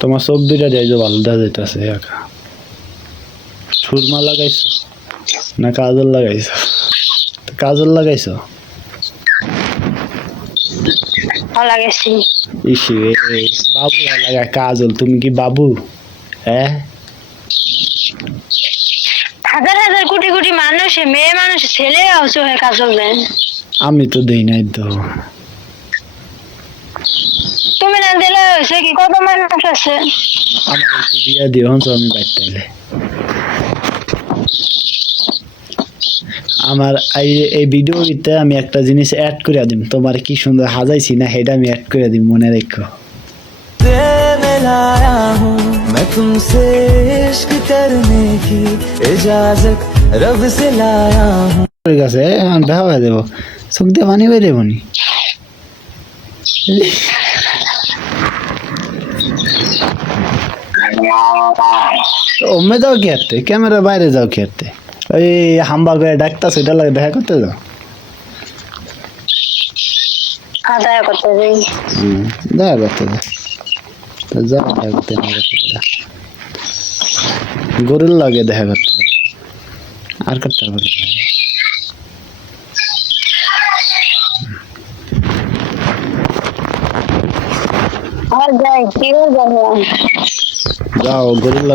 তোমার চোখ দুইটা দিয়ে যে ভালো দেখা যাইতেছে একা। সুরমা লাগাইছো না কাজল লাগাইছো? কাজল লাগাইছো? লাগাইছি। ইসে বাবু লাগা কাজল, তুমি কি বাবু? হ্যাঁ, হাজার হাজার কোটি কোটি মানুষ, মেয়ে মানুষ, ছেলে হয়ে কাজল দেন। আমি তো দেই নাই তো। তুমি না দিলে সে কি কত মানুষ আছে? আমার একটু দিয়া দিও তো আমি বাইতে। আমার এই ভিডিওতে আমি একটা জিনিস অ্যাড করে দিম, তোমার কি সুন্দর হাজাইছি না সেটা আমি অ্যাড করে দিম, মনে রেখো। मैं तुमसे इश्क करने की इजाजत रब से लाया हूं। ঠিক আছে দেখা হয়ে দেব, চোখ দিয়ে পানি বের দেবনি। ওমে যাও কি হাঁটতে, ক্যামেরা বাইরে যাও কি হাঁটতে, ওই হাম্বা করে ডাক্তার সেটা লাগে দেখা করতে যাও। দেখা করতে যাই। দেখা করতে যাও, দেখা করতে গরুর লাগে দেখা করতে আর করতে হবে। আর যাই কি জানো, যাও গরুর লাগে।